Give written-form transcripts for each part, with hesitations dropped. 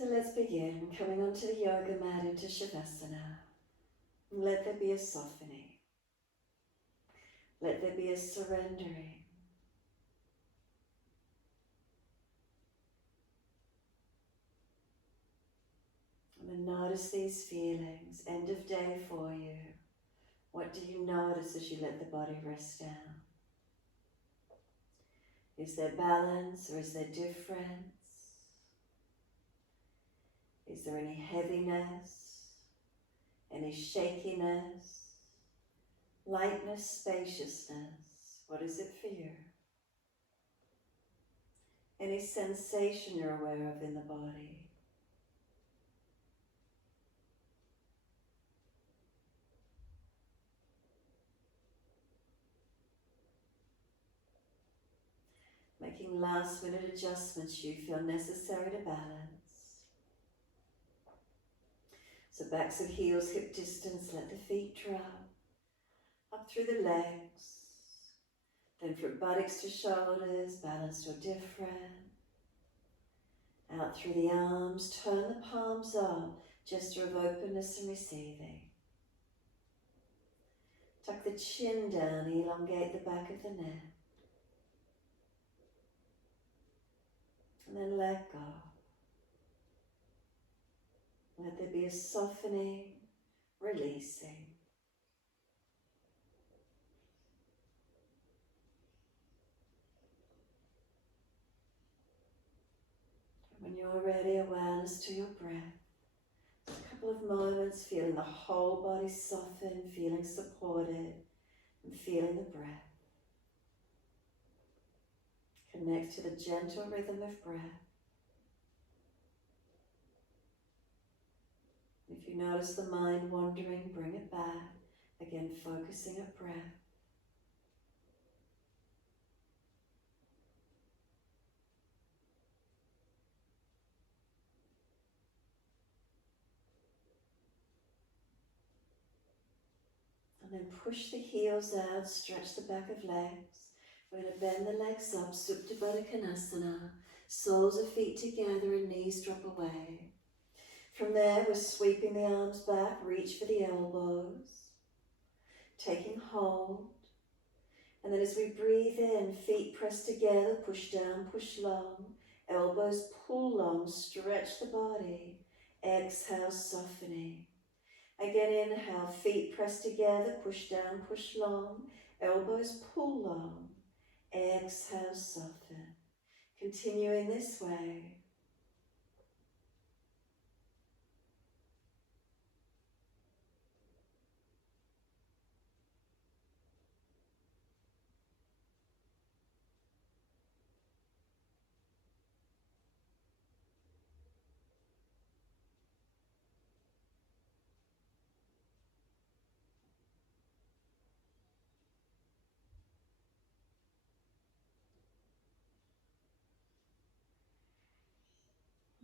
So let's begin coming onto the yoga mat into Shavasana. Let there be a softening. Let there be a surrendering. And then notice these feelings. End of day for you. What do you notice as you let the body rest down? Is there balance or is there difference? Is there any heaviness? Any shakiness? Lightness, spaciousness? What is it for you? Any sensation you're aware of in the body? Making last minute adjustments you feel necessary to balance. So backs and heels hip distance, let the feet drop. Up through the legs. Then from buttocks to shoulders, balanced or different. Out through the arms, turn the palms up, gesture of openness and receiving. Tuck the chin down, elongate the back of the neck. And then let go. Let there be a softening, releasing. When you're ready, awareness to your breath. Just a couple of moments, feeling the whole body soften, feeling supported, and feeling the breath. Connect to the gentle rhythm of breath. If you notice the mind wandering, bring it back. Again, focusing at breath. And then push the heels out, stretch the back of legs. We're going to bend the legs up, Supta Baddha Konasana. Soles of feet together and knees drop away. From there, we're sweeping the arms back, reach for the elbows. Taking hold. And then as we breathe in, feet press together, push down, push long. Elbows pull long, stretch the body. Exhale, softening. Again, inhale, feet press together, push down, push long. Elbows pull long. Exhale, soften. Continuing this way.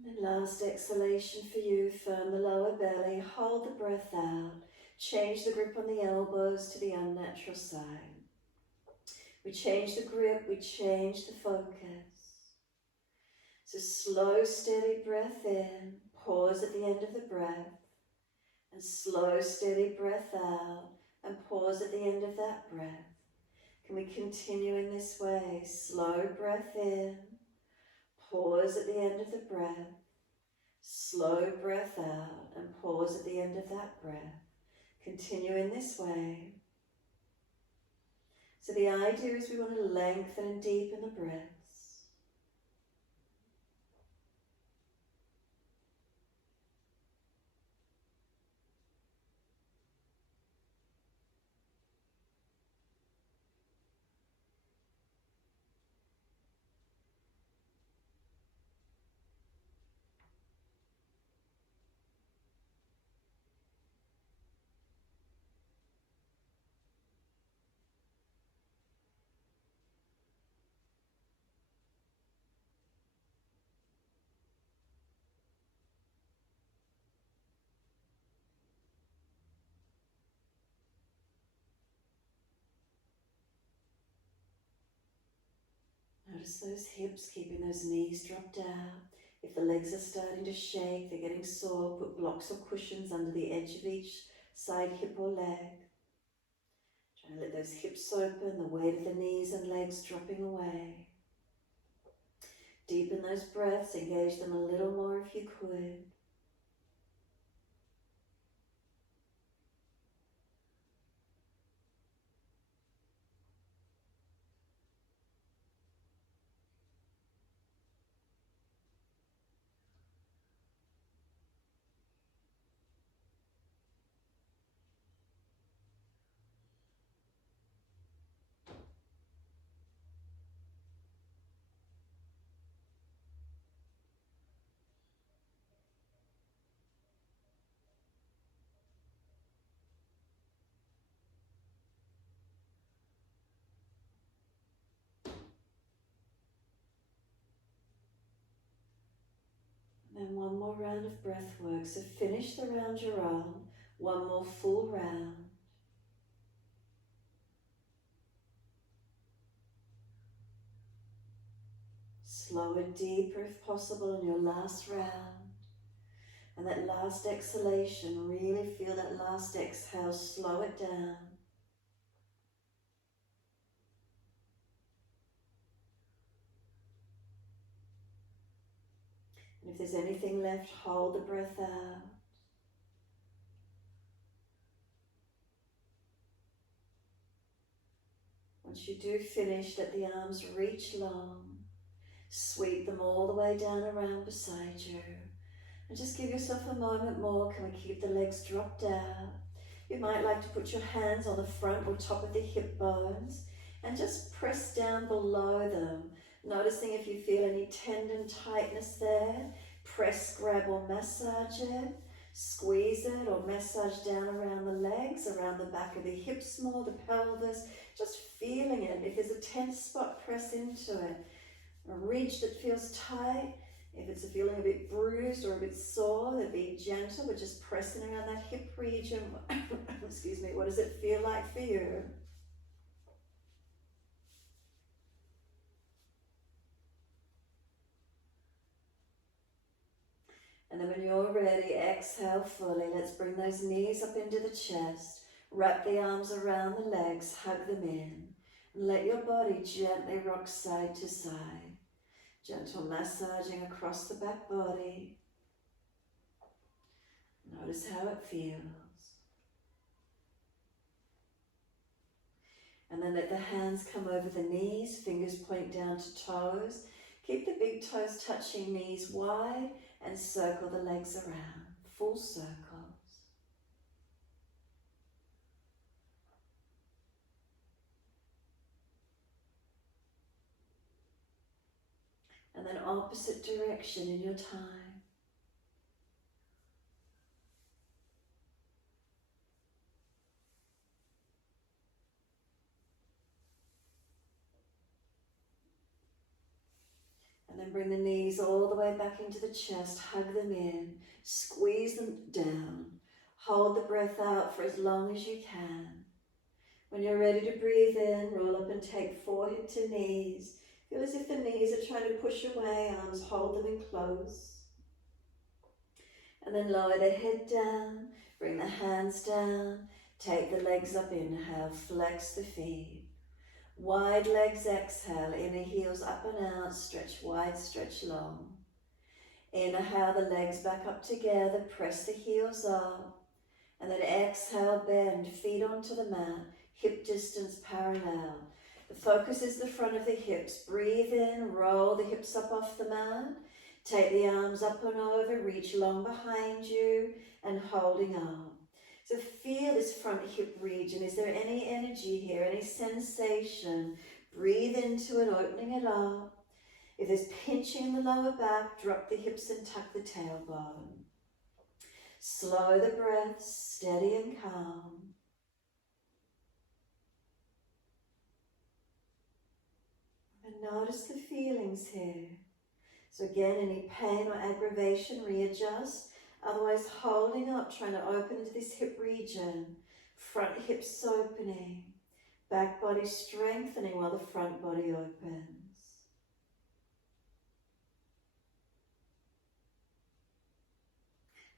And last exhalation for you, firm the lower belly, hold the breath out, change the grip on the elbows to the unnatural side. We change the grip, we change the focus. So slow, steady breath in, pause at the end of the breath, and slow, steady breath out, and pause at the end of that breath. Can we continue in this way? Slow breath in, pause at the end of the breath, slow breath out and pause at the end of that breath. Continue in this way. So the idea is we want to lengthen and deepen the breaths. Notice those hips, keeping those knees dropped out. If the legs are starting to shake, they're getting sore, put blocks or cushions under the edge of each side hip or leg. Try to let those hips open, the weight of the knees and legs dropping away. Deepen those breaths, engage them a little more if you could. And one more round of breath work. So finish the round you're on. One more full round. Slow it deeper if possible in your last round. And that last exhalation, really feel that last exhale, slow it down. And if there's anything left, hold the breath out. Once you do finish, let the arms reach long. Sweep them all the way down around beside you. And just give yourself a moment more. Can we keep the legs dropped out? You might like to put your hands on the front or top of the hip bones and just press down below them, noticing if you feel any tendon tightness there. Press, grab or massage it. Squeeze it or massage down around the legs, around the back of the hips more, the pelvis, just feeling it. If there's a tense spot, press into it. A ridge that feels tight. If it's feeling a bit bruised or a bit sore, then be gentle, but just pressing around that hip region. Excuse me, what does it feel like for you? And then when you're ready, exhale fully. Let's bring those knees up into the chest. Wrap the arms around the legs, hug them in. And let your body gently rock side to side. Gentle massaging across the back body. Notice how it feels. And then let the hands come over the knees, fingers point down to toes. Keep the big toes touching knees wide and circle the legs around, full circles. And then opposite direction in your time. And then bring the knees all the way back into the chest, hug them in, squeeze them down. Hold the breath out for as long as you can. When you're ready to breathe in, roll up and take forehead to knees. Feel as if the knees are trying to push away, arms hold them in close. And then lower the head down, bring the hands down, take the legs up, inhale, flex the feet. Wide legs, exhale, inner heels up and out, stretch wide, stretch long. Inhale the legs back up together, press the heels up. And then exhale, bend, feet onto the mat, hip distance parallel. The focus is the front of the hips. Breathe in, roll the hips up off the mat. Take the arms up and over, reach long behind you and holding up. So feel this front hip region. Is there any energy here, any sensation? Breathe into it, opening it up. If there's pinching in the lower back, drop the hips and tuck the tailbone. Slow the breath, steady and calm. And notice the feelings here. So again, any pain or aggravation, readjust. Otherwise, holding up, trying to open into this hip region. Front hips opening. Back body strengthening while the front body opens.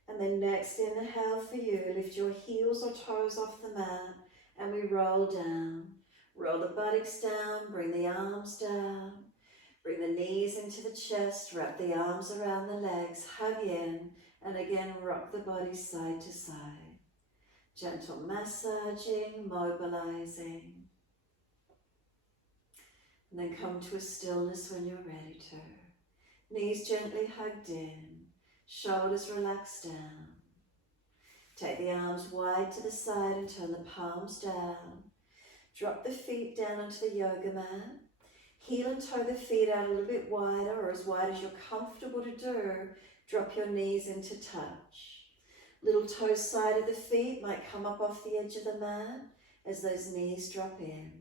And then next inhale for you, lift your heels or toes off the mat and we roll down. Roll the buttocks down, bring the arms down. Bring the knees into the chest, wrap the arms around the legs, hug in, and again rock the body side to side. Gentle massaging, mobilizing. And then come to a stillness when you're ready to. Knees gently hugged in, shoulders relaxed down. Take the arms wide to the side and turn the palms down. Drop the feet down onto the yoga mat. Heel and toe the feet out a little bit wider or as wide as you're comfortable to do. Drop your knees into touch. Little toe side of the feet might come up off the edge of the mat as those knees drop in.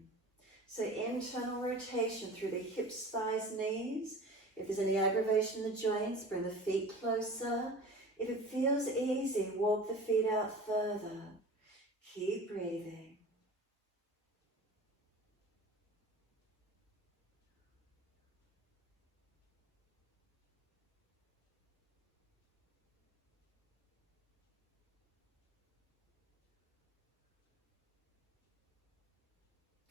So internal rotation through the hips, thighs, knees. If there's any aggravation in the joints, bring the feet closer. If it feels easy, walk the feet out further. Keep breathing.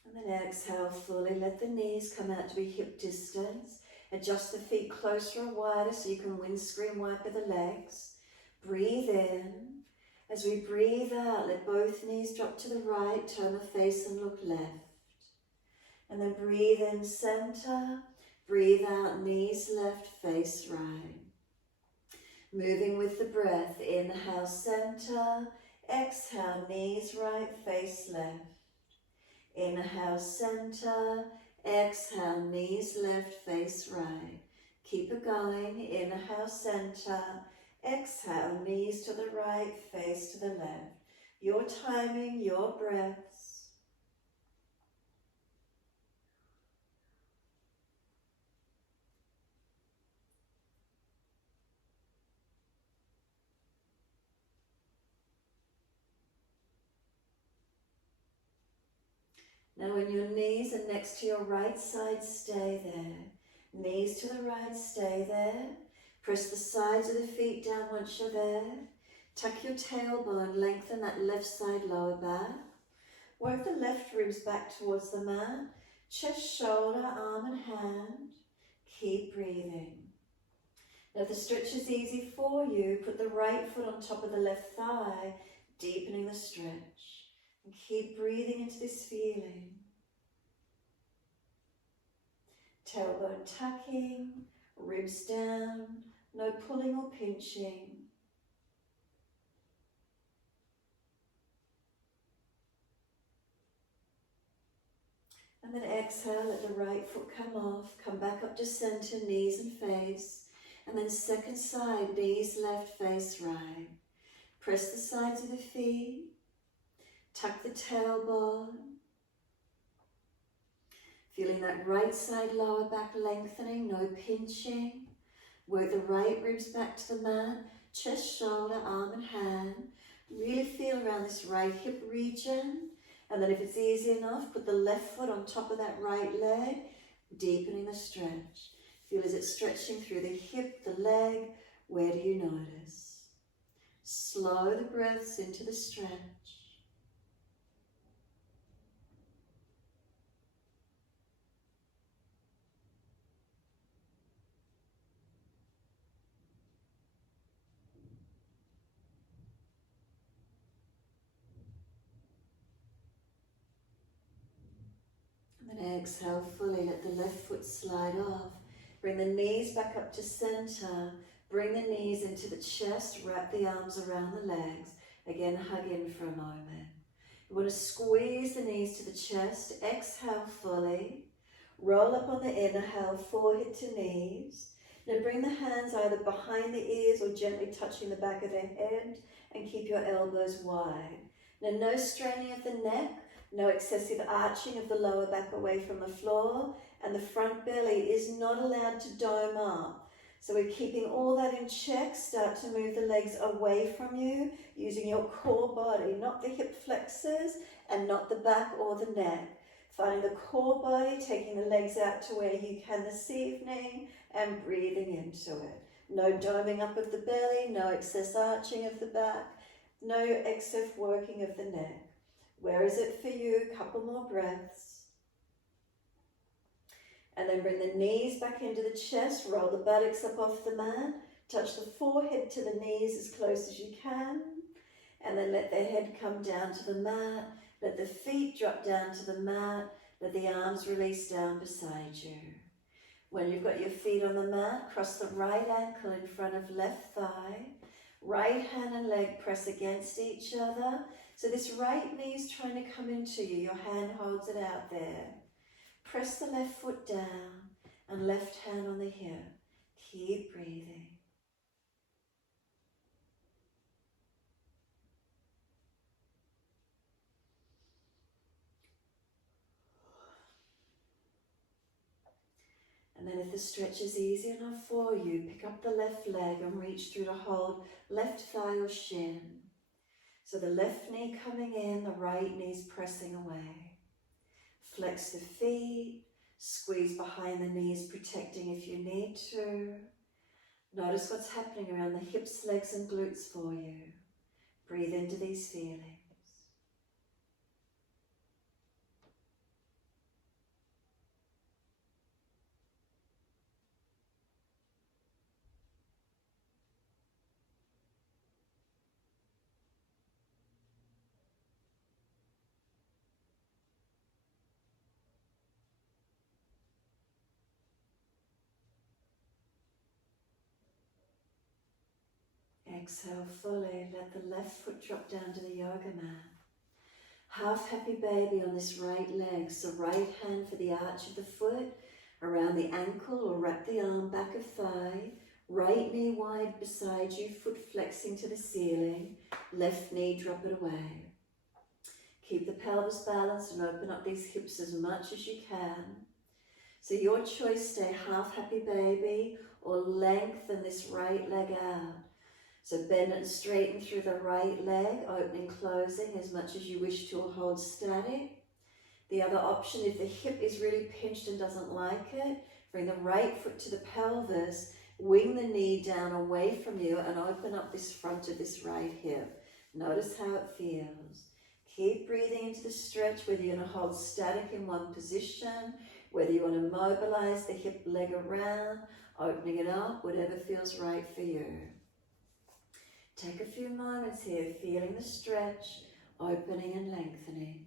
And then exhale fully, let the knees come out to be hip distance. Adjust the feet closer or wider so you can windscreen wiper the legs. Breathe in. As we breathe out, let both knees drop to the right, turn the face and look left. And then breathe in center, breathe out, knees left, face right. Moving with the breath, inhale center, exhale knees right, face left. Inhale center, exhale knees left, face right. Keep it going, inhale center, exhale knees to the right, face to the left. Your timing, your breaths. Now when your knees are next to your right side, stay there. Knees to the right, stay there. Press the sides of the feet down once you're there. Tuck your tailbone, lengthen that left side lower back. Work the left ribs back towards the mat. Chest, shoulder, arm and hand. Keep breathing. Now if the stretch is easy for you, put the right foot on top of the left thigh, deepening the stretch. And keep breathing into this feeling. Tailbone tucking, ribs down, no pulling or pinching. And then exhale, let the right foot come off, come back up to center, knees and face. And then second side, knees left, face right. Press the sides of the feet. Tuck the tailbone. Feeling that right side lower back lengthening, no pinching. Work the right ribs back to the mat, chest, shoulder, arm and hand. Really feel around this right hip region. And then if it's easy enough, put the left foot on top of that right leg, deepening the stretch. Feel as it's stretching through the hip, the leg. Where do you notice? Slow the breaths into the stretch. And then exhale fully, let the left foot slide off. Bring the knees back up to center. Bring the knees into the chest, wrap the arms around the legs. Again, hug in for a moment. You want to squeeze the knees to the chest. Exhale fully. Roll up on the inhale, forehead to knees. Now bring the hands either behind the ears or gently touching the back of the head and keep your elbows wide. Now no straining of the neck, no excessive arching of the lower back away from the floor, and the front belly is not allowed to dome up. So we're keeping all that in check. Start to move the legs away from you using your core body, not the hip flexors and not the back or the neck. Finding the core body, taking the legs out to where you can this evening and breathing into it. No doming up of the belly, no excess arching of the back, no excess working of the neck. Where is it for you? A couple more breaths. And then bring the knees back into the chest, roll the buttocks up off the mat, touch the forehead to the knees as close as you can, and then let the head come down to the mat, let the feet drop down to the mat, let the arms release down beside you. When you've got your feet on the mat, cross the right ankle in front of left thigh, right hand and leg press against each other. So this right knee is trying to come into you, your hand holds it out there. Press the left foot down and left hand on the hip. Keep breathing. And then if the stretch is easy enough for you, pick up the left leg and reach through to hold left thigh or shin. So the left knee coming in, the right knee's pressing away. Flex the feet, squeeze behind the knees, protecting if you need to. Notice what's happening around the hips, legs and glutes for you. Breathe into these feelings. Exhale fully, let the left foot drop down to the yoga mat. Half happy baby on this right leg, so right hand for the arch of the foot, around the ankle or wrap the arm back of thigh, right knee wide beside you, foot flexing to the ceiling, left knee drop it away. Keep the pelvis balanced and open up these hips as much as you can. So your choice, stay half happy baby or lengthen this right leg out. So bend and straighten through the right leg, opening, closing as much as you wish to, or hold static. The other option, if the hip is really pinched and doesn't like it, bring the right foot to the pelvis, wing the knee down away from you and open up this front of this right hip. Notice how it feels. Keep breathing into the stretch, whether you're going to hold static in one position, whether you want to mobilize the hip leg around, opening it up, whatever feels right for you. Take a few moments here, feeling the stretch, opening and lengthening.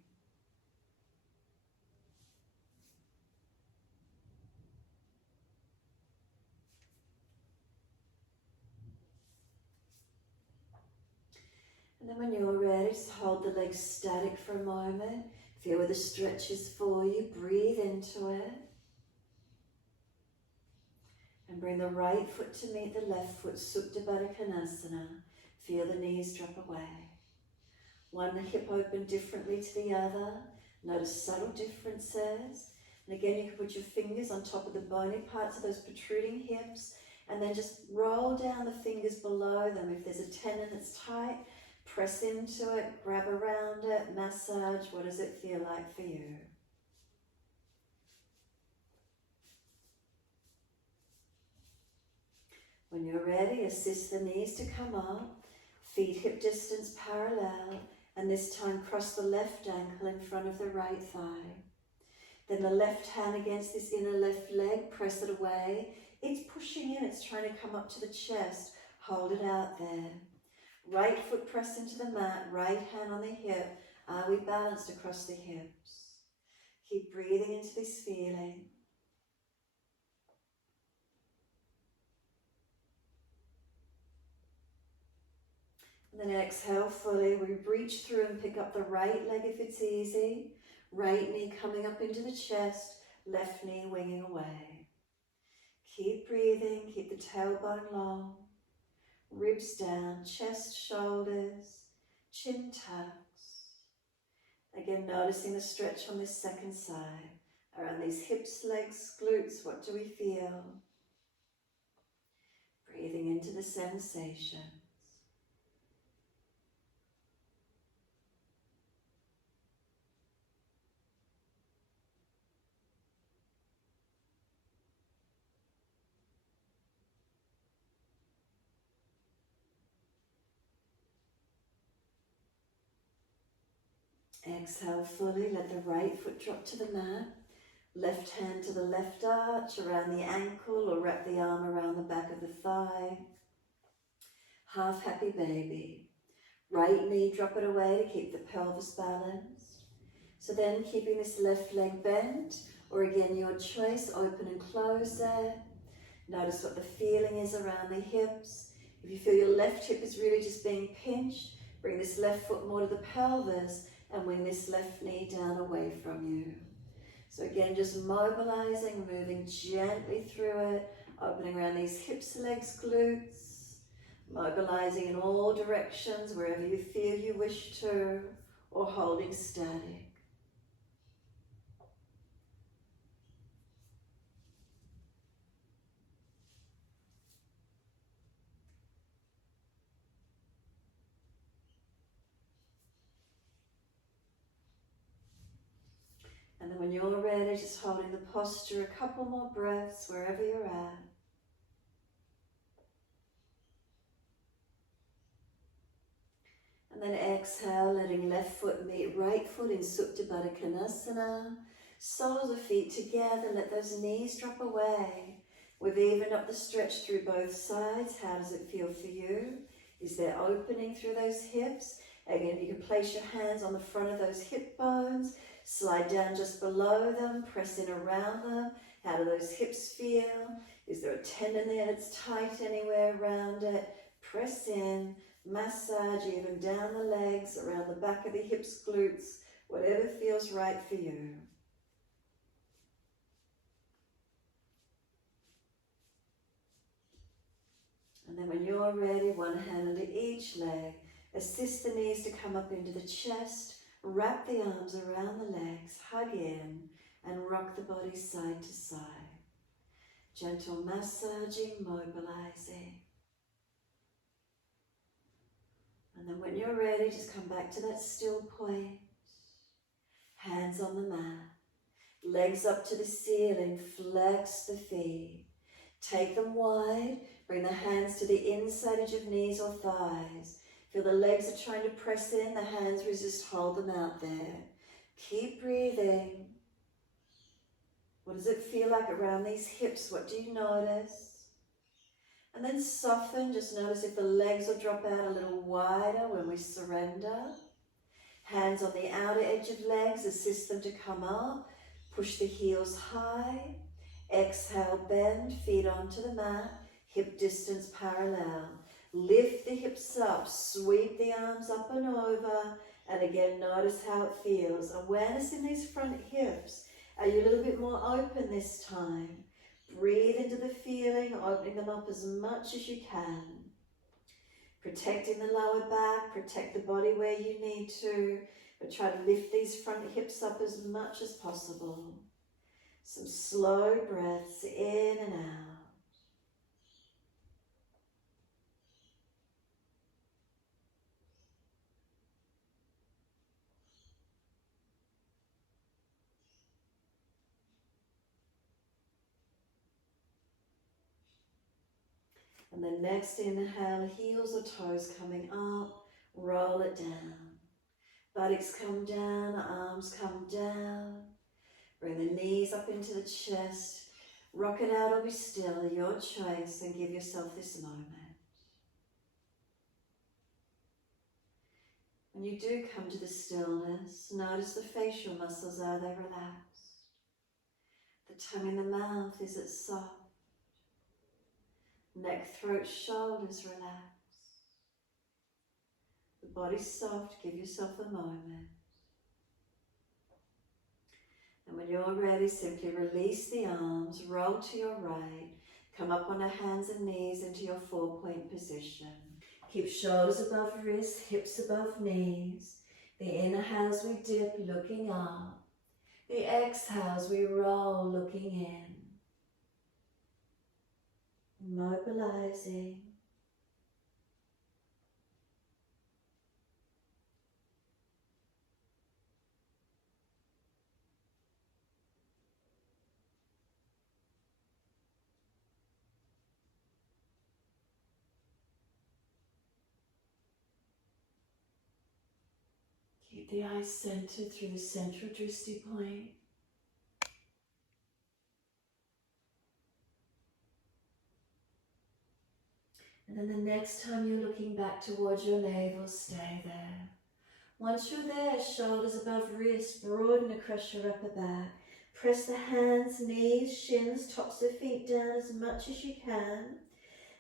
And then when you're ready, just hold the legs static for a moment. Feel where the stretch is for you. Breathe into it. And bring the right foot to meet the left foot, Supta Baddha Konasana. Feel the knees drop away. One hip open differently to the other. Notice subtle differences. And again, you can put your fingers on top of the bony parts of those protruding hips and then just roll down the fingers below them. If there's a tendon that's tight, press into it, grab around it, massage. What does it feel like for you? When you're ready, assist the knees to come up, feet hip distance parallel, and this time cross the left ankle in front of the right thigh. Then the left hand against this inner left leg, press it away. It's pushing in, it's trying to come up to the chest. Hold it out there. Right foot press into the mat, right hand on the hip. Are we balanced across the hips? Keep breathing into this feeling. And then exhale fully. We reach through and pick up the right leg if it's easy. Right knee coming up into the chest, left knee winging away. Keep breathing, keep the tailbone long. Ribs down, chest, shoulders, chin tucks. Again, noticing the stretch on this second side. Around these hips, legs, glutes, what do we feel? Breathing into the sensation. Exhale fully, let the right foot drop to the mat. Left hand to the left arch, around the ankle, or wrap the arm around the back of the thigh. Half happy baby. Right knee, drop it away to keep the pelvis balanced. So then keeping this left leg bent, or again your choice, open and close there. Notice what the feeling is around the hips. If you feel your left hip is really just being pinched, bring this left foot more to the pelvis and wing this left knee down away from you. So again, just mobilizing, moving gently through it, opening around these hips, legs, glutes, mobilizing in all directions wherever you feel you wish to, or holding static. And then when you're ready, just holding the posture a couple more breaths wherever you're at. And then exhale, letting left foot meet right foot in Supta Baddha Konasana. Soles of feet together, let those knees drop away. We've evened up the stretch through both sides. How does it feel for you? Is there opening through those hips? Again, you can place your hands on the front of those hip bones, slide down just below them, press in around them. How do those hips feel? Is there a tendon there that's tight anywhere around it? Press in. Massage even down the legs, around the back of the hips, glutes, whatever feels right for you. And then when you're ready, one hand under each leg, assist the knees to come up into the chest, wrap the arms around the legs, hug in, and rock the body side to side. Gentle massaging, mobilizing. And then when you're ready, just come back to that still point. Hands on the mat. Legs up to the ceiling. Flex the feet. Take them wide. Bring the hands to the inside edge of knees or thighs. Feel the legs are trying to press in. The hands resist. Hold them out there. Keep breathing. What does it feel like around these hips? What do you notice? And then soften, just notice if the legs will drop out a little wider when we surrender. Hands on the outer edge of legs, assist them to come up. Push the heels high. Exhale, bend, feet onto the mat, hip distance parallel. Lift the hips up, sweep the arms up and over. And again, notice how it feels. Awareness in these front hips. Are you a little bit more open this time? Breathe into the feeling, opening them up as much as you can. Protecting the lower back, protect the body where you need to, but try to lift these front hips up as much as possible. Some slow breaths in and out. And then next inhale, heels or toes coming up, roll it down. Buttocks come down, arms come down. Bring the knees up into the chest. Rock it out or be still, your choice, and give yourself this moment. When you do come to the stillness, notice the facial muscles, are they relaxed? The tongue in the mouth, is it soft? Neck, throat, shoulders relaxed. The body's soft, give yourself a moment. And when you're ready, simply release the arms, roll to your right, come up on the hands and knees into your 4-point position. Keep shoulders above wrists, hips above knees. The inhales we dip, looking up. The exhales we roll, looking in. Mobilizing. Keep the eyes centered through the central drishti point. And then the next time you're looking back towards your navel, stay there. Once you're there, shoulders above wrist, broaden across your upper back. Press the hands, knees, shins, tops of feet down as much as you can.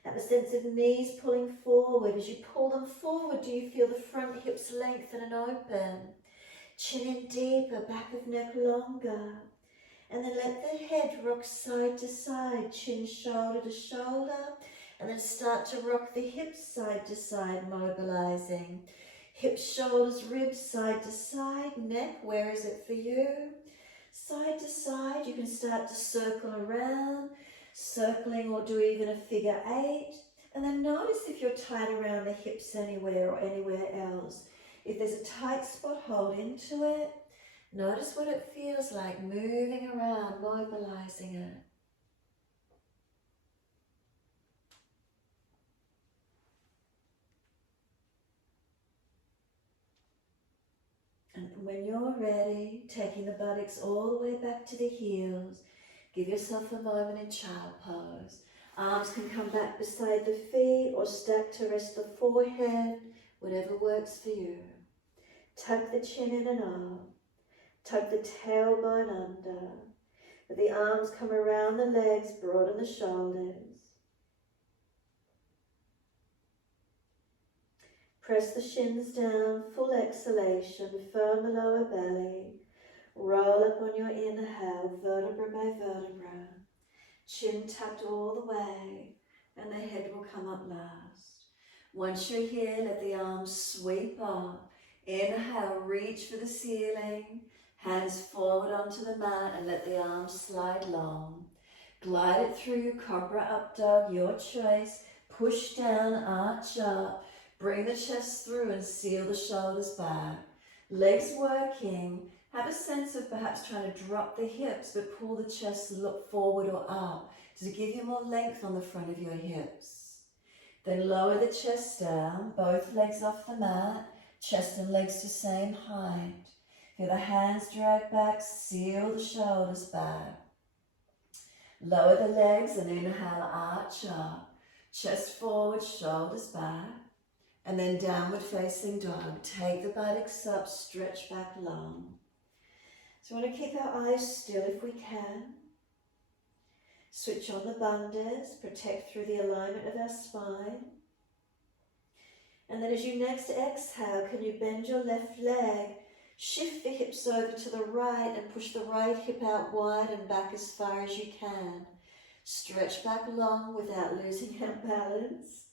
Have a sense of knees pulling forward. As you pull them forward, do you feel the front hips lengthen and open? Chin in deeper, back of neck longer. And then let the head rock side to side, chin shoulder to shoulder. And then start to rock the hips side to side, mobilizing. Hips, shoulders, ribs, side to side, neck, where is it for you? Side to side, you can start to circle around, circling or do even a figure 8. And then notice if you're tight around the hips anywhere or anywhere else. If there's a tight spot, hold into it. Notice what it feels like moving around, mobilizing it. And when you're ready, taking the buttocks all the way back to the heels, give yourself a moment in child pose. Arms can come back beside the feet or stack to rest the forehead, whatever works for you. Tuck the chin in and up. Tuck the tailbone under. Let the arms come around the legs, broaden the shoulders. Press the shins down, full exhalation, firm the lower belly. Roll up on your inhale, vertebra by vertebra. Chin tucked all the way, and the head will come up last. Once you're here, let the arms sweep up. Inhale, reach for the ceiling. Hands forward onto the mat and let the arms slide long. Glide it through, cobra up dog, your choice. Push down, arch up. Bring the chest through and seal the shoulders back. Legs working. Have a sense of perhaps trying to drop the hips, but pull the chest and look forward or up to give you more length on the front of your hips. Then lower the chest down, both legs off the mat, chest and legs to same height. Feel the hands drag back, seal the shoulders back. Lower the legs and inhale, arch up. Chest forward, shoulders back. And then downward facing dog. Take the buttocks up, stretch back long. So we want to keep our eyes still if we can. Switch on the bandhas, protect through the alignment of our spine. And then as you next exhale, can you bend your left leg, shift the hips over to the right and push the right hip out wide and back as far as you can. Stretch back long without losing our balance.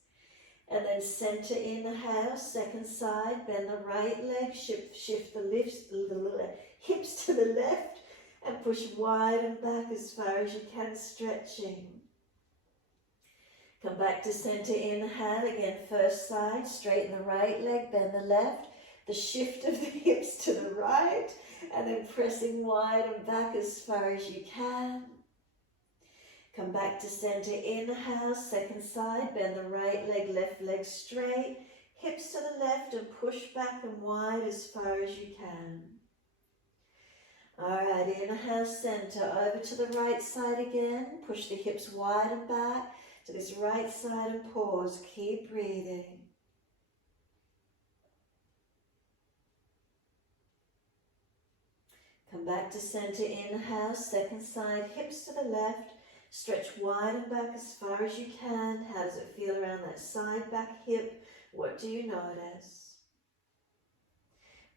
And then center inhale, second side, bend the right leg, shift the hips to the left and push wide and back as far as you can, stretching. Come back to center inhale, again first side, straighten the right leg, bend the left, the shift of the hips to the right and then pressing wide and back as far as you can. Come back to center, inhale, second side, bend the right leg, left leg straight, hips to the left and push back and wide as far as you can. Alright, inhale, center, over to the right side again, push the hips wide and back to this right side and pause, keep breathing. Come back to center, inhale, second side, hips to the left, stretch wide and back as far as you can. How does it feel around that side back hip? What do you notice?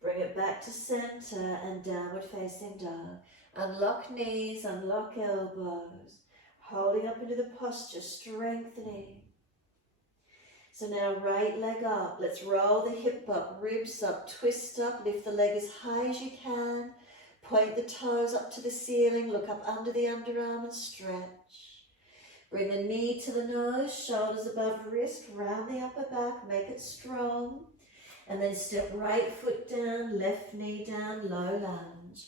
Bring it back to center and downward facing dog. Unlock knees, unlock elbows. Holding up into the posture, strengthening. So now right leg up. Let's roll the hip up, ribs up, twist up, lift the leg as high as you can. Point the toes up to the ceiling, look up under the underarm and stretch. Bring the knee to the nose, shoulders above wrist, round the upper back, make it strong. And then step right foot down, left knee down, low lunge.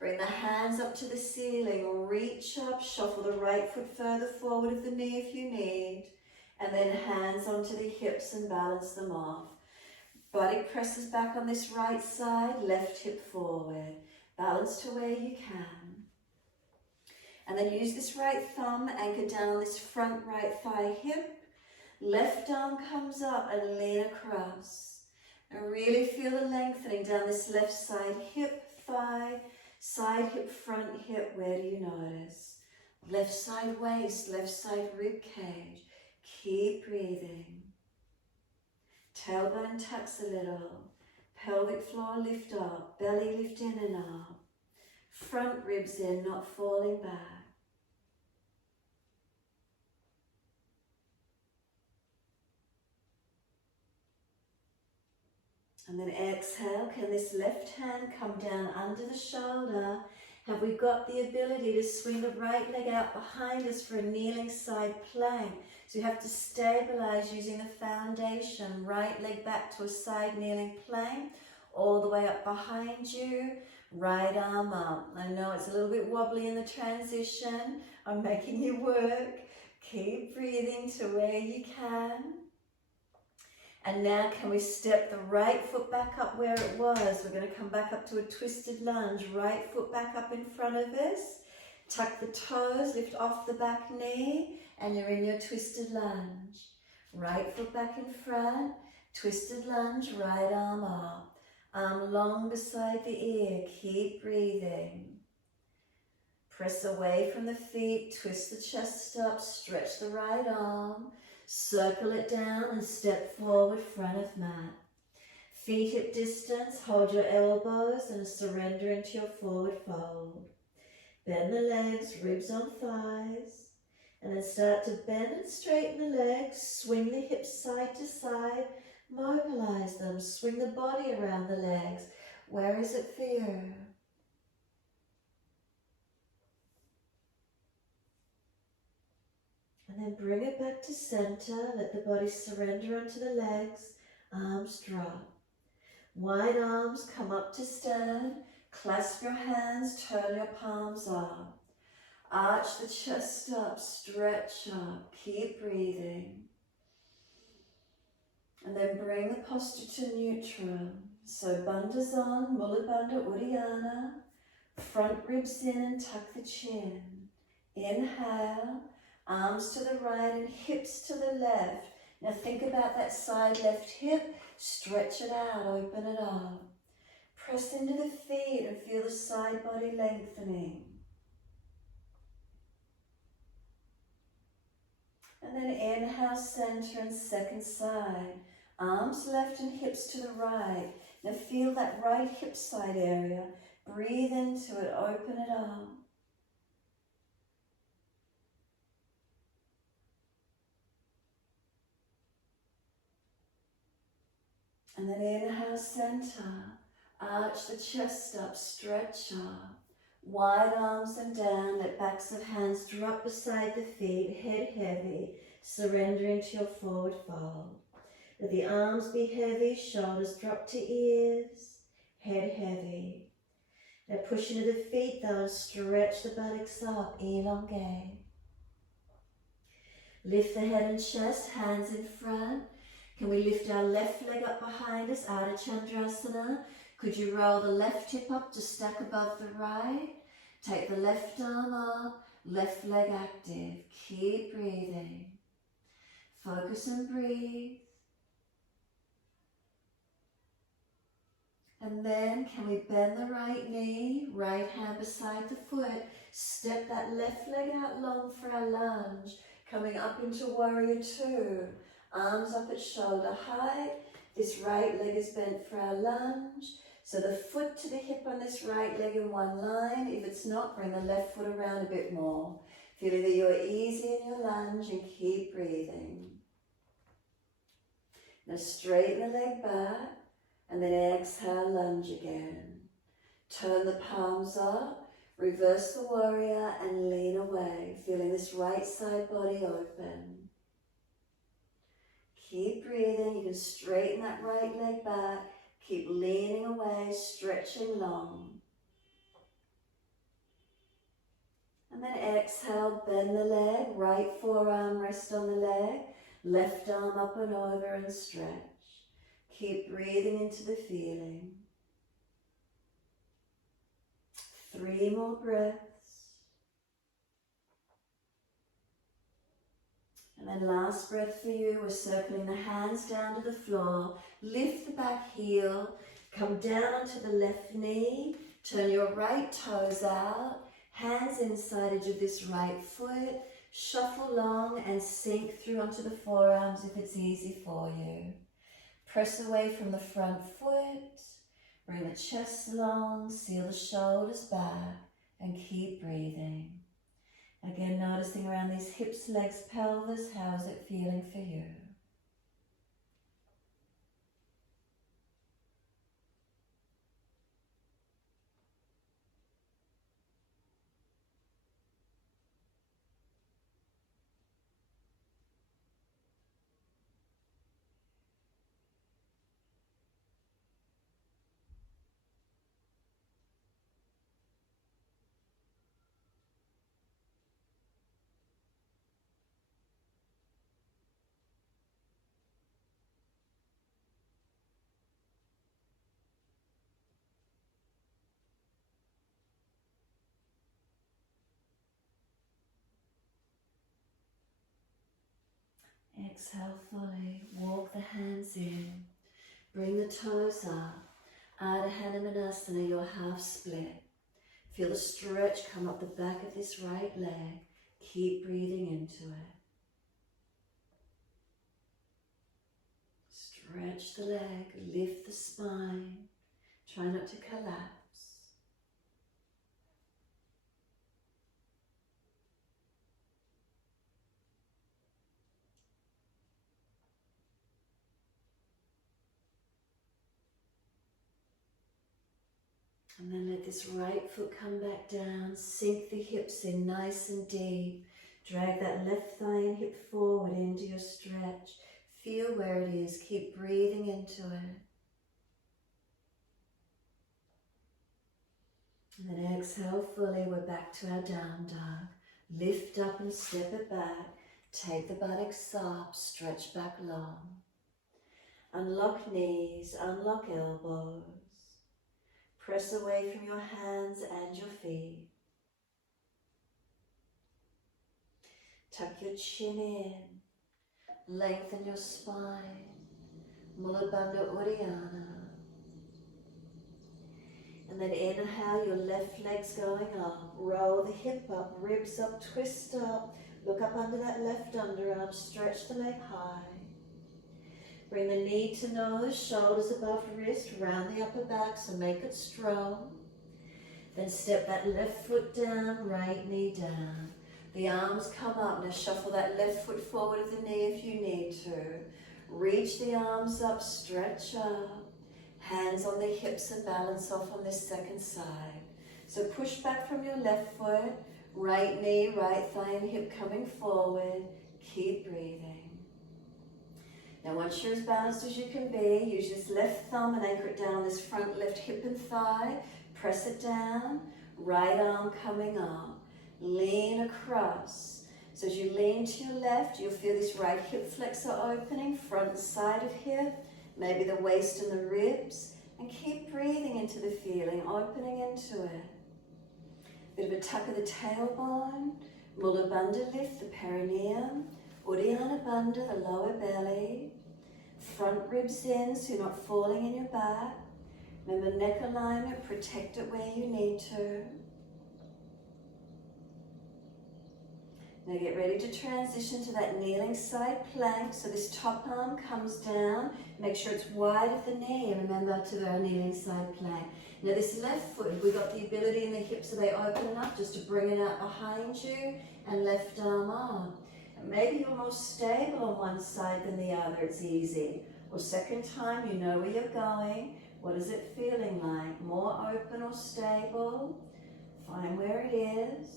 Bring the hands up to the ceiling, reach up, shuffle the right foot further forward of the knee if you need. And then hands onto the hips and balance them off. Body presses back on this right side, left hip forward. Balance to where you can. And then use this right thumb, anchor down on this front right thigh hip. Left arm comes up and lean across. And really feel the lengthening down this left side hip, thigh, side hip, front hip. Where do you notice? Left side waist, left side rib cage. Keep breathing. Tailbone tucks a little. Pelvic floor lift up. Belly lift in and up. Front ribs in, not falling back. And then exhale, can this left hand come down under the shoulder? Have we got the ability to swing the right leg out behind us for a kneeling side plank? So you have to stabilize using the foundation. Right leg back to a side kneeling plank, all the way up behind you. Right arm up. I know it's a little bit wobbly in the transition. I'm making you work. Keep breathing to where you can. And now can we step the right foot back up where it was? We're going to come back up to a twisted lunge. Right foot back up in front of us. Tuck the toes, lift off the back knee, and you're in your twisted lunge. Right foot back in front, twisted lunge, right arm up. Arm long beside the ear, keep breathing. Press away from the feet, twist the chest up, stretch the right arm. Circle it down and step forward, front of mat. Feet at distance, hold your elbows and surrender into your forward fold. Bend the legs, ribs on thighs. And then start to bend and straighten the legs, swing the hips side to side, mobilize them, swing the body around the legs. Where is it for you? And then bring it back to center, let the body surrender onto the legs, arms drop. Wide arms come up to stand, clasp your hands, turn your palms up. Arch the chest up, stretch up, keep breathing. And then bring the posture to neutral. So Bandhasana, Mula Bandha Uddiyana, front ribs in and tuck the chin. Inhale. Arms to the right and hips to the left. Now think about that side left hip. Stretch it out, open it up. Press into the feet and feel the side body lengthening. And then inhale, center and second side. Arms left and hips to the right. Now feel that right hip side area. Breathe into it, open it up. And then inhale, center. Arch the chest up, stretch up. Wide arms and down, let backs of hands drop beside the feet, head heavy. Surrender into your forward fold. Let the arms be heavy, shoulders drop to ears, head heavy. Now push into the feet though and stretch the buttocks up, elongate. Lift the head and chest, hands in front. Can we lift our left leg up behind us, Ardha Chandrasana? Could you roll the left hip up to stack above the right? Take the left arm up, left leg active. Keep breathing. Focus and breathe. And then can we bend the right knee, right hand beside the foot, step that left leg out long for our lunge, coming up into warrior two. Arms up at shoulder height. This right leg is bent for our lunge. So the foot to the hip on this right leg in one line. If it's not, bring the left foot around a bit more. Feel that you're easy in your lunge and keep breathing. Now straighten the leg back and then exhale, lunge again. Turn the palms up, reverse the warrior and lean away. Feeling this right side body open. Keep breathing, you can straighten that right leg back, keep leaning away, stretching long. And then exhale, bend the leg, right forearm rest on the leg, left arm up and over and stretch. Keep breathing into the feeling. 3 more breaths. And then last breath for you, we're circling the hands down to the floor. Lift the back heel, come down onto the left knee, turn your right toes out, hands inside edge of this right foot, shuffle long and sink through onto the forearms if it's easy for you. Press away from the front foot, bring the chest long, seal the shoulders back, and keep breathing. Again, noticing around these hips, legs, pelvis, how's it feeling for you? Exhale fully, walk the hands in, bring the toes up, Ardha Hanumanasana, your half split. Feel the stretch come up the back of this right leg, keep breathing into it. Stretch the leg, lift the spine, try not to collapse. And then let this right foot come back down, sink the hips in nice and deep. Drag that left thigh and hip forward into your stretch. Feel where it is, keep breathing into it. And then exhale fully, we're back to our down dog. Lift up and step it back. Take the buttocks up, stretch back long. Unlock knees, unlock elbows. Press away from your hands and your feet. Tuck your chin in. Lengthen your spine. Mula Bandha Uddiyana. And then inhale, your left leg's going up. Roll the hip up, ribs up, twist up. Look up under that left underarm. Stretch the leg high. Bring the knee to nose, shoulders above wrist, round the upper back, so make it strong. Then step that left foot down, right knee down. The arms come up. Now shuffle that left foot forward of the knee if you need to. Reach the arms up, stretch up. Hands on the hips and balance off on this second side. So push back from your left foot, right knee, right thigh and hip coming forward. Keep breathing. Now once you're as balanced as you can be, use this left thumb and anchor it down this front left hip and thigh. Press it down, right arm coming up. Lean across. So as you lean to your left, you'll feel this right hip flexor opening, front and side of hip, maybe the waist and the ribs. And keep breathing into the feeling, opening into it. Bit of a tuck of the tailbone, Mula Bandha lift, the perineum. Uddiyana Bandha, the lower belly. Front ribs in, so you're not falling in your back. Remember neck alignment, protect it where you need to. Now get ready to transition to that kneeling side plank. So this top arm comes down. Make sure it's wide of the knee. Remember to our kneeling side plank. Now this left foot, we've got the ability in the hips so they open up just to bring it out behind you and left arm up. Maybe you're more stable on one side than the other, it's easy. Or second time, you know where you're going. What is it feeling like? More open or stable? Find where it is.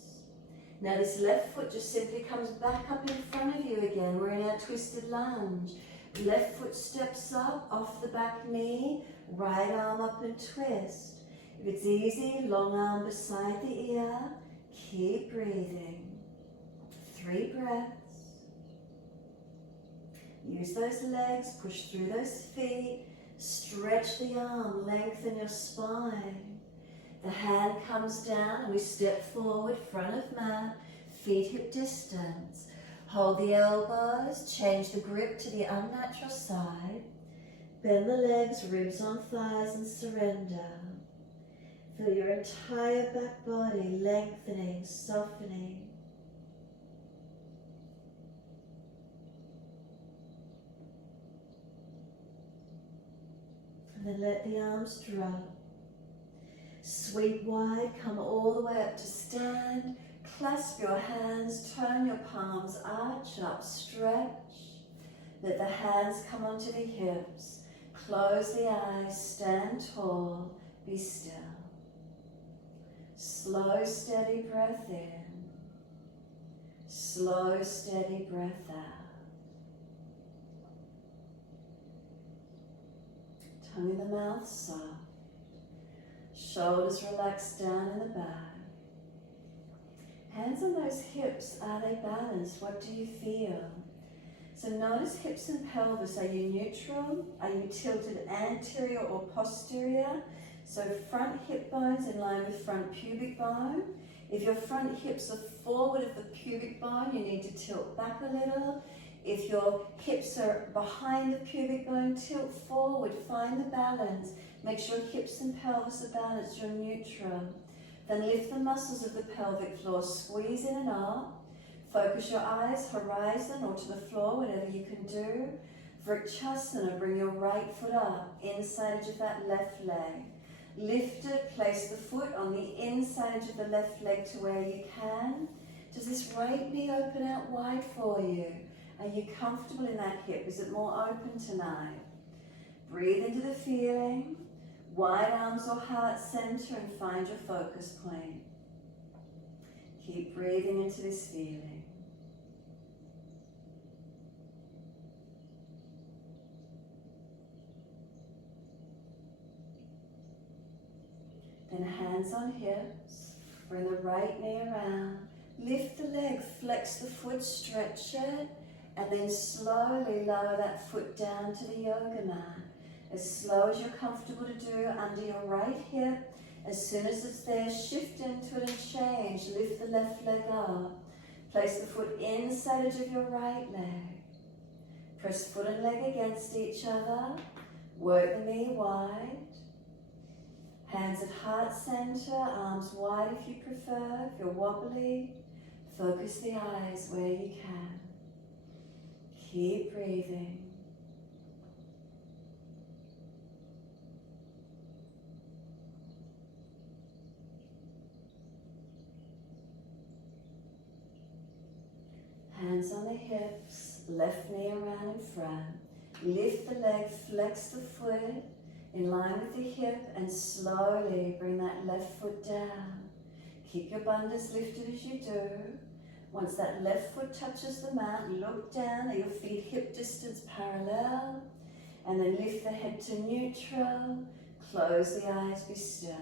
Now this left foot just simply comes back up in front of you again. We're in our twisted lunge. Left foot steps up off the back knee, right arm up and twist. If it's easy, long arm beside the ear. Keep breathing. 3 breaths. Use those legs, push through those feet. Stretch the arm, lengthen your spine. The hand comes down and we step forward, front of mat, feet hip distance. Hold the elbows, change the grip to the unnatural side. Bend the legs, ribs on thighs, and surrender. Feel your entire back body lengthening, softening. And then let the arms drop. Sweep wide, come all the way up to stand. Clasp your hands, turn your palms, arch up, stretch. Let the hands come onto the hips. Close the eyes, stand tall, be still. Slow, steady breath in. Slow, steady breath out. Tongue in the mouth soft. Shoulders relaxed down in the back. Hands on those hips, are they balanced? What do you feel? So notice hips and pelvis. Are you neutral? Are you tilted anterior or posterior? So front hip bones in line with front pubic bone. If your front hips are forward of the pubic bone, you need to tilt back a little. If your hips are behind the pubic bone, tilt forward, find the balance. Make sure hips and pelvis are balanced, you're neutral. Then lift the muscles of the pelvic floor, squeeze in and up. Focus your eyes horizon or to the floor, whatever you can do. Vrikshasana, bring your right foot up, inside edge of that left leg. Lift it, place the foot on the inside edge of the left leg to where you can. Does this right knee open out wide for you? Are you comfortable in that hip? Is it more open tonight? Breathe into the feeling. Wide arms or heart center and find your focus point. Keep breathing into this feeling. Then hands on hips. Bring the right knee around. Lift the leg, flex the foot, stretch it, and then slowly lower that foot down to the yoga mat. As slow as you're comfortable to do under your right hip. As soon as it's there, shift into it and change. Lift the left leg up. Place the foot inside edge of your right leg. Press foot and leg against each other. Work the knee wide. Hands at heart center, arms wide if you prefer. If you're wobbly, focus the eyes where you can. Keep breathing. Hands on the hips, left knee around in front. Lift the leg, flex the foot in line with the hip and slowly bring that left foot down. Keep your bandhas lifted as you do. Once that left foot touches the mat, look down. Are your feet hip distance parallel? And then lift the head to neutral. Close the eyes, be still.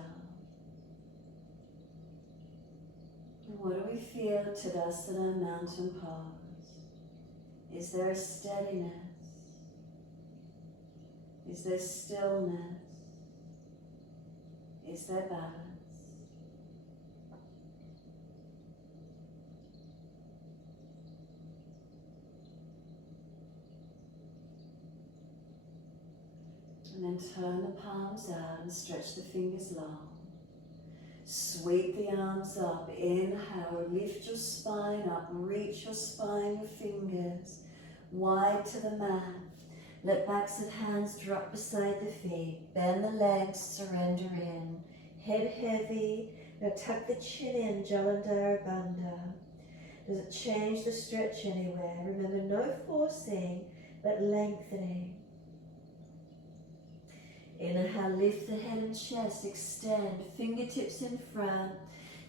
And what do we feel? Tadasana, mountain pose. Is there a steadiness? Is there stillness? Is there balance? And then turn the palms out and stretch the fingers long. Sweep the arms up. Inhale, lift your spine up. Reach your spine, your fingers wide to the mat. Let backs of hands drop beside the feet. Bend the legs, surrender in. Head heavy. Now tuck the chin in, Jalandhara Bandha. Does it change the stretch anywhere? Remember, no forcing, but lengthening. Inhale, lift the head and chest, extend, fingertips in front.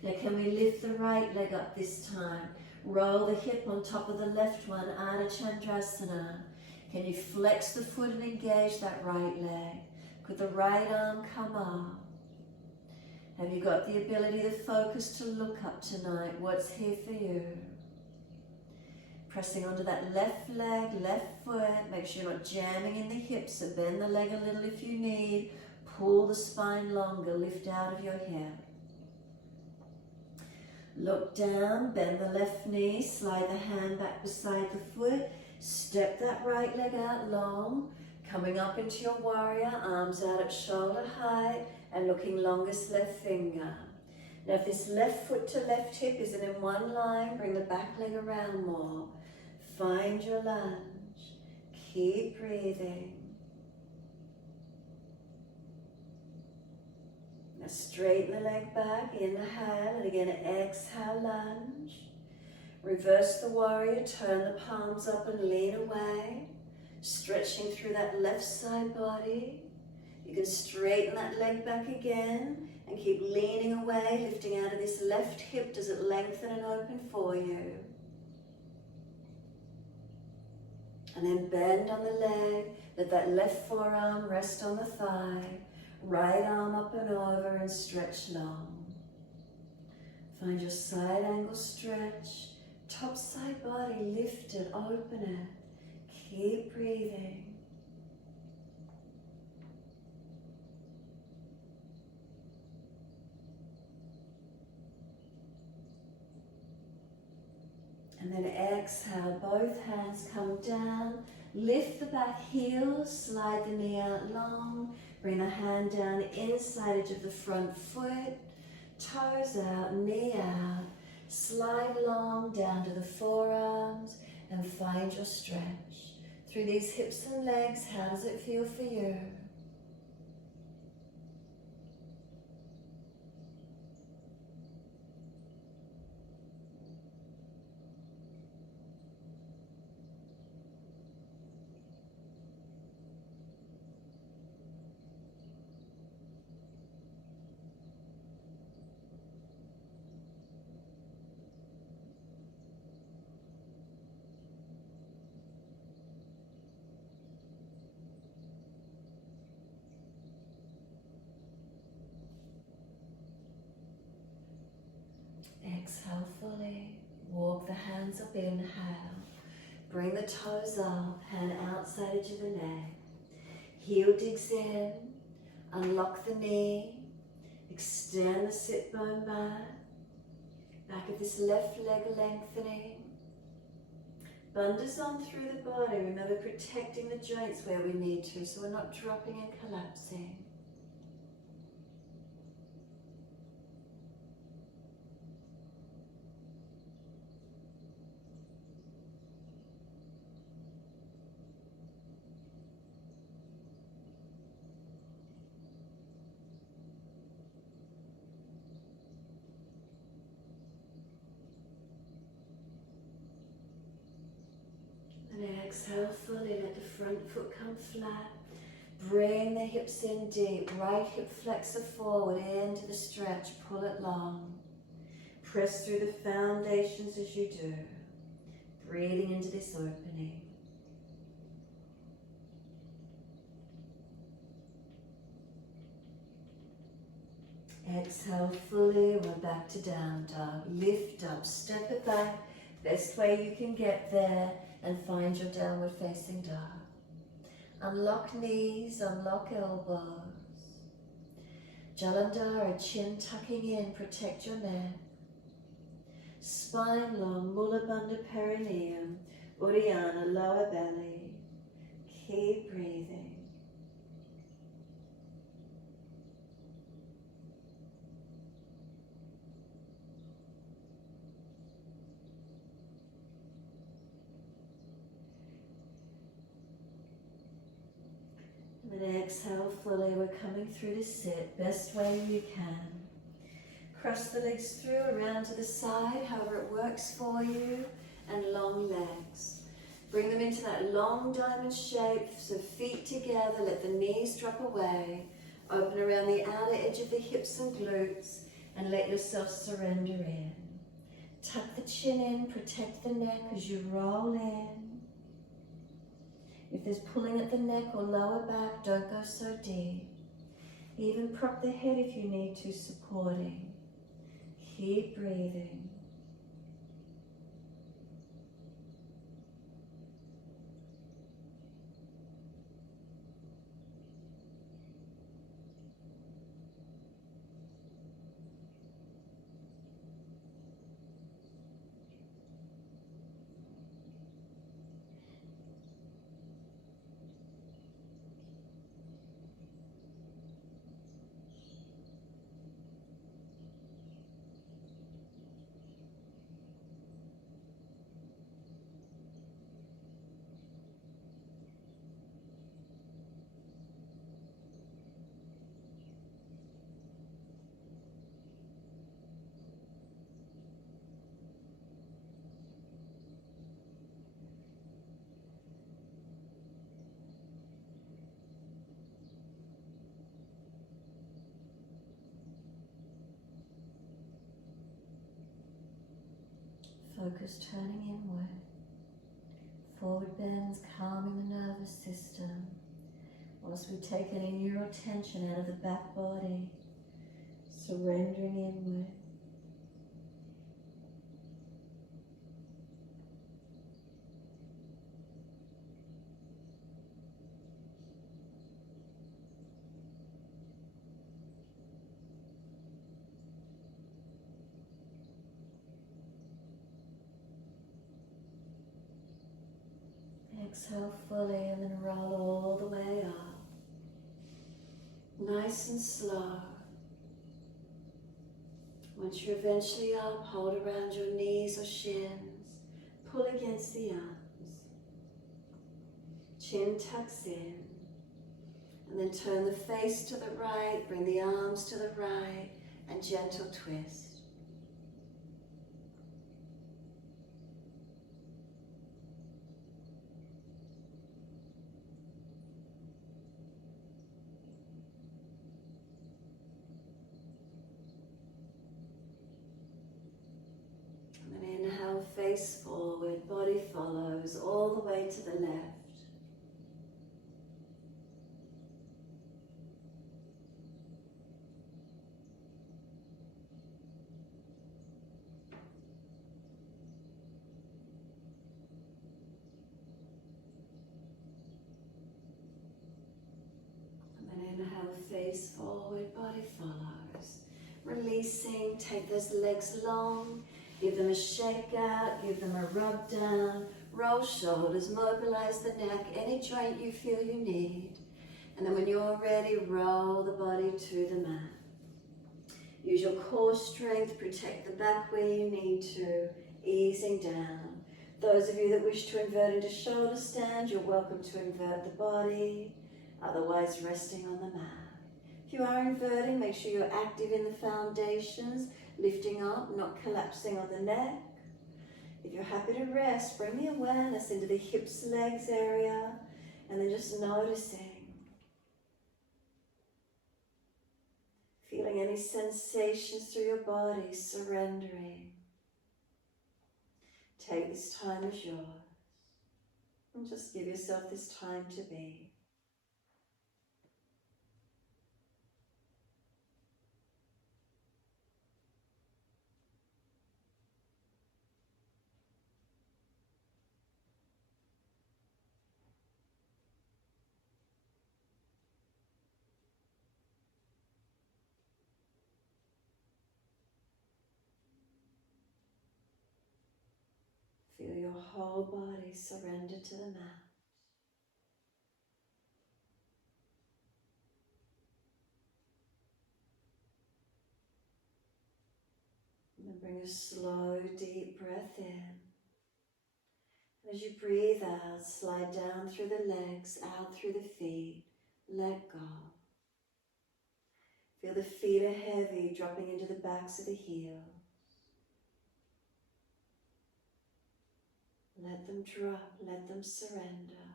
Now can we lift the right leg up this time? Roll the hip on top of the left one, Ardha Chandrasana. Can you flex the foot and engage that right leg? Could the right arm come up? Have you got the ability, the focus to look up tonight? What's here for you? Pressing onto that left leg, left foot. Make sure you're not jamming in the hips, so bend the leg a little if you need. Pull the spine longer, lift out of your hip. Look down, bend the left knee, slide the hand back beside the foot. Step that right leg out long, coming up into your warrior, arms out at shoulder height, and looking longest left finger. Now if this left foot to left hip isn't in one line, bring the back leg around more. Find your lunge. Keep breathing. Now straighten the leg back, inhale, and again exhale, lunge. Reverse the warrior, turn the palms up and lean away, stretching through that left side body. You can straighten that leg back again and keep leaning away, lifting out of this left hip. Does it lengthen and open for you? And then bend on the leg, let that left forearm rest on the thigh, right arm up and over and stretch long. Find your side angle stretch, top side body lifted, open it, keep breathing. And then exhale, both hands come down, lift the back heels, slide the knee out long, bring the hand down inside edge of the front foot, toes out, knee out, slide long down to the forearms and find your stretch. Through these hips and legs, how does it feel for you? Exhale fully, walk the hands up, inhale. Bring the toes up, hand outside edge of the leg. Heel digs in, unlock the knee, extend the sit bone back of this left leg lengthening. Bundles on through the body, remember protecting the joints where we need to so we're not dropping and collapsing. And exhale fully, let the front foot come flat. Bring the hips in deep, right hip flexor forward into the stretch, pull it long. Press through the foundations as you do, breathing into this opening. Exhale fully, we're back to down dog. Lift up, step it back, best way you can get there, and find your downward facing dog. Unlock knees, unlock elbows. Jalandhara, chin tucking in, protect your neck. Spine long, Mula Bandha perineum, Uddiyana, lower belly. Keep breathing. And then exhale fully, we're coming through to sit, best way you can. Cross the legs through, around to the side, however it works for you, and long legs. Bring them into that long diamond shape, so feet together, let the knees drop away. Open around the outer edge of the hips and glutes, and let yourself surrender in. Tuck the chin in, protect the neck as you roll in. If there's pulling at the neck or lower back, don't go so deep. Even prop the head if you need to, supporting. Keep breathing. focus turning inward. Forward bends, calming the nervous system. Whilst we take any neural tension out of the back body, surrendering inward. Exhale fully and then roll all the way up. Nice and slow. Once you're eventually up, hold around your knees or shins. Pull against the arms. Chin tucks in. And then turn the face to the right, bring the arms to the right, and gentle twist. And then inhale, face forward, body follows all the way to the left. Inhale, face forward, body follows. Releasing, take those legs long, give them a shake out, give them a rub down, roll shoulders, mobilize the neck, any joint you feel you need. And then when you're ready, roll the body to the mat. Use your core strength, protect the back where you need to, easing down. Those of you that wish to invert into shoulder stand, you're welcome to invert the body. Otherwise, resting on the mat. If you are inverting, make sure you're active in the foundations, lifting up, not collapsing on the neck. If you're happy to rest, bring the awareness into the hips, legs area, and then just noticing. Feeling any sensations through your body, surrendering. Take this time as yours, and just give yourself this time to be. Feel your whole body surrender to the mat. And then bring a slow, deep breath in. As you breathe out, slide down through the legs, out through the feet, let go. Feel the feet are heavy, dropping into the backs of the heels. Let them drop, let them surrender.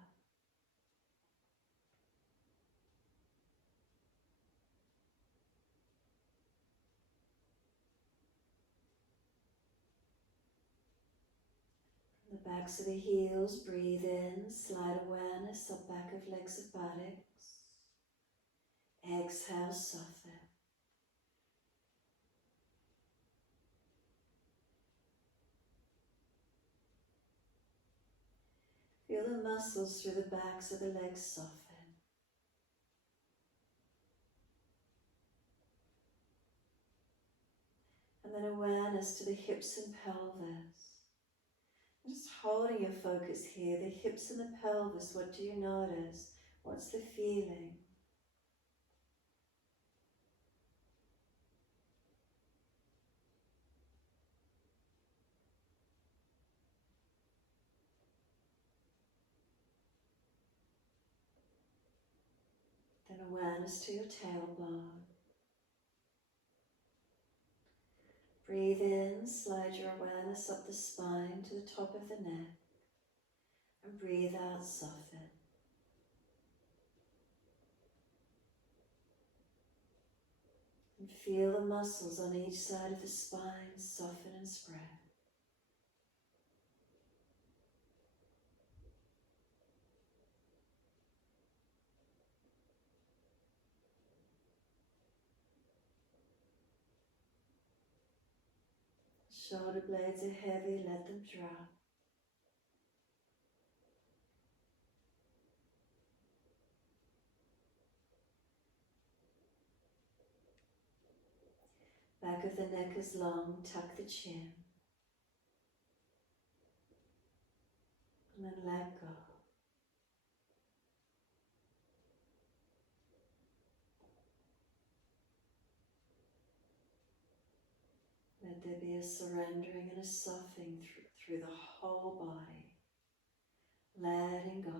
From the backs of the heels, breathe in, slide awareness up back of legs of buttocks. Exhale, soften. Feel the muscles through the backs of the legs soften. And then awareness to the hips and pelvis. And just holding your focus here, the hips and the pelvis, what do you notice? What's the feeling? Then awareness to your tailbone. Breathe in, slide your awareness up the spine to the top of the neck. And breathe out, soften. And feel the muscles on each side of the spine soften and spread. Shoulder blades are heavy, let them drop. Back of the neck is long, tuck the chin. And then let go. Let there be a surrendering and a softening through the whole body. Letting go.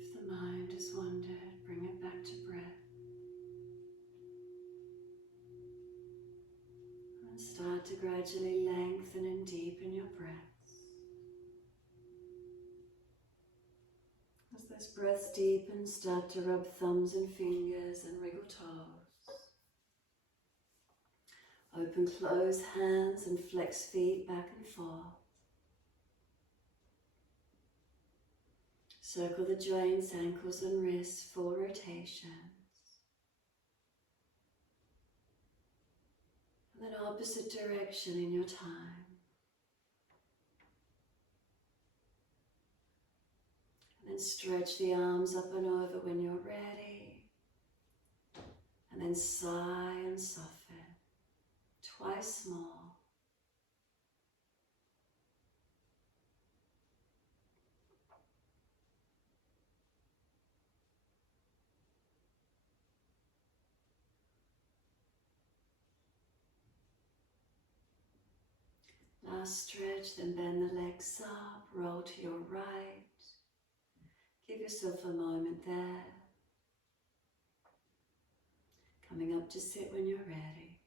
If the mind has wandered, bring it back to breath. And start to gradually lengthen and deepen your breaths. As those breaths deepen, start to rub thumbs and fingers and wriggle toes. Open, close hands and flex feet back and forth. Circle the joints, ankles and wrists, full rotations. And then opposite direction in your time. And then stretch the arms up and over when you're ready. And then sigh and soften. Twice more. Last stretch, then bend the legs up, roll to your right. Give yourself a moment there. Coming up to sit when you're ready.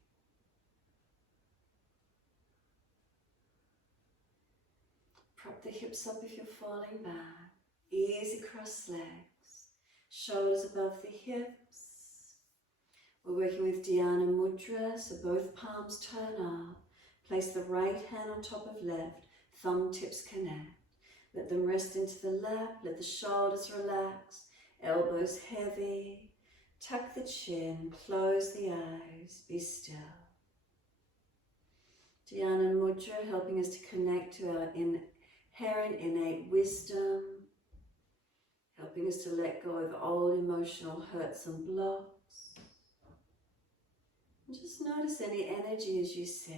Prop the hips up if you're falling back. Easy cross legs. Shoulders above the hips. We're working with Dhyana Mudra, so both palms turn up. Place the right hand on top of left, thumb tips connect. Let them rest into the lap, let the shoulders relax, elbows heavy. Tuck the chin, close the eyes, be still. Dhyana Mudra helping us to connect to our inherent innate wisdom, helping us to let go of old emotional hurts and blocks. And just notice any energy as you sit.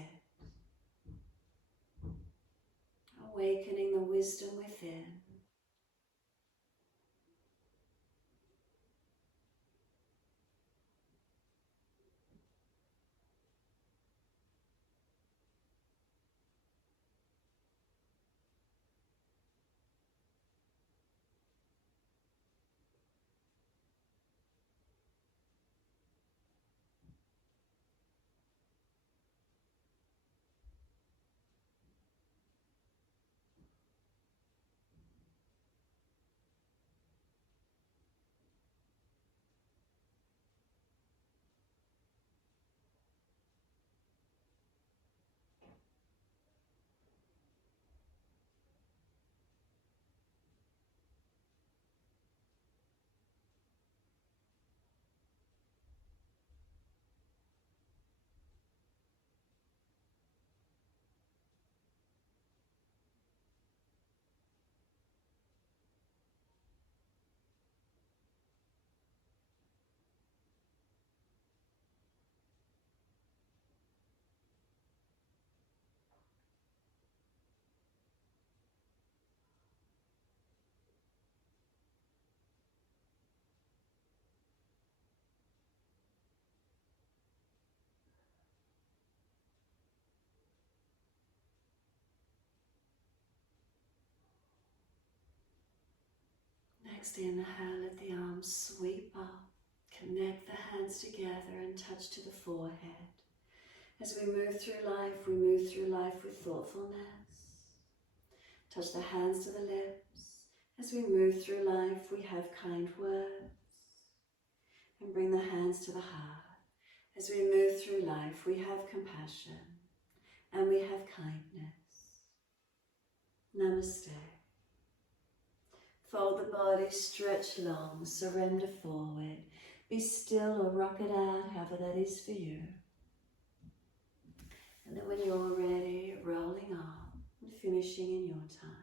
Awakening the wisdom within. Next inhale, let the arms sweep up. Connect the hands together and touch to the forehead. As we move through life with thoughtfulness. Touch the hands to the lips. As we move through life, we have kind words. And bring the hands to the heart. As we move through life, we have compassion and we have kindness. Namaste. Fold the body, stretch long, surrender forward. Be still or rock it out, however that is for you. And then when you're ready, rolling up and finishing in your time.